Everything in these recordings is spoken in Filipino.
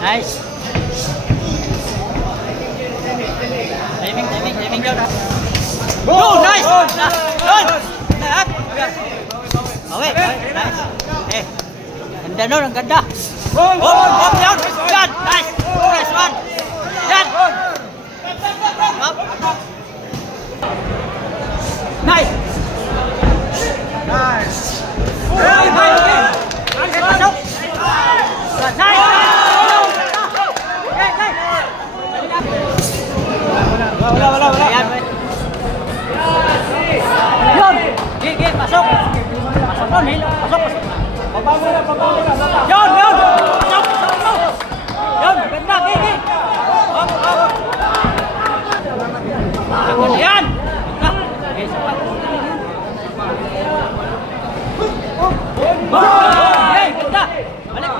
Nice. Timing daw na. Go! Nice! Good! Up! Okay, nice. Eh, ganda nun, ang ganda. Up, down! Yan! Nice! Nice one! Yan! Up! Nice! Nice! Pasok! Nice! Wala. Ayan. Yun! Gigi, pasok! Pasok nun, Hilo. Pasok! Baba mo na. Yun! Pasok! Yun! Ganda, Gigi! Up! Ayan! Okay, sapat. Okay, ganda! Balik!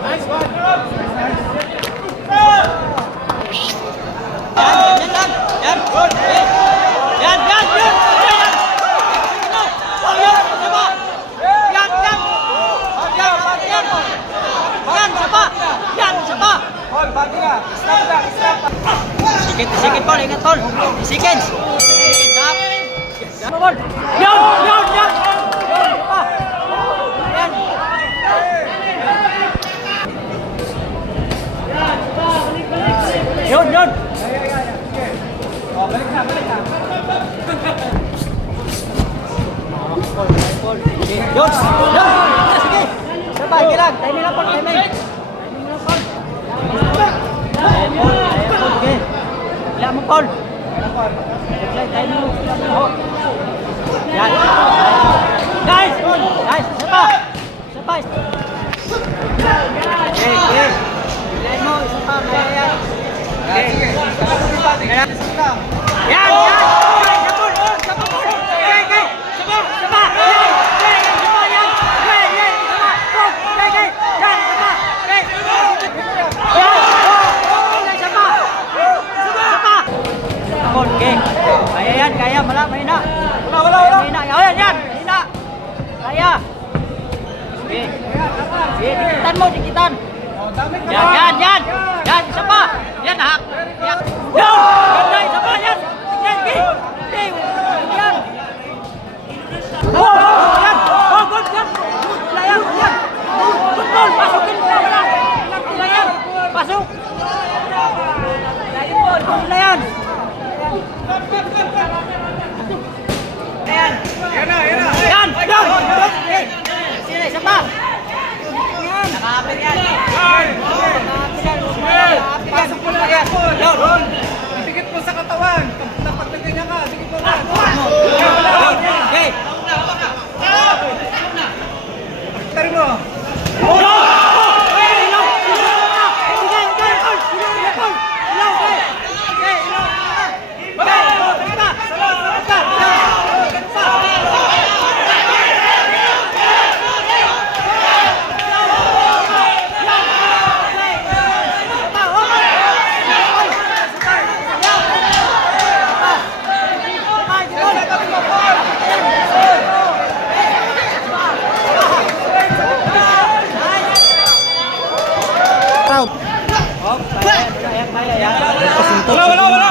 Nice one! Yan! Good! Yan! Sapa! Hold, bagi na. Stop lang. Sikit Paul, ingat Paul. Sikit, up. Paul. Yan! Sapa! Yan! Yun! Oh, balik na. Paul. Yun! Sige! Sapa, lang. Timing lang Paul, timing. Ayan Paul, sige. Wala mo Paul. Yan. Nice! Sapa! Okay. Ilayin mo, isa pa, yan. Okay. Yan! Sapa Paul! Okay. Sapa! Okay. Kaya. Mahina. Wala. Yan. Mahina. Kaya. Okay. Dikitan. Yan. Isa pa. Yan, hak. Yan. Ganda, isa pa. Yan. Yan. Yan. Yan. Good. Yan. Good ball. Pasukin mo. Yan. Pasok. Yan. Yan! Sila, isa pa! Nakahapin yan! Pasok mo lang yan. Ron, itikit mo sa katawan. Dapat na ganyan ka. Sige mo lang. Okay! Tari mo. Wala.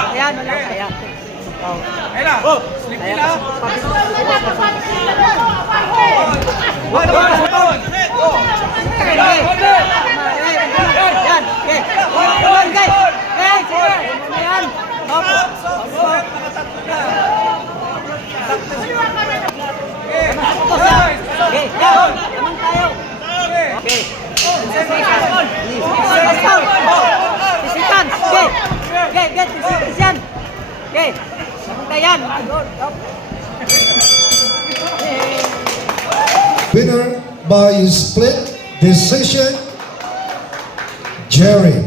Ayan, wala kaya. Ayun na. Slip nila. Yan, okay. Hold, guys. Ayan. Hop. Okay, yan. Naman tayo. Okay. Sisikan. Okay, get sisikan. Okay. Naman tayo yan. Winner by split decision, Jerry.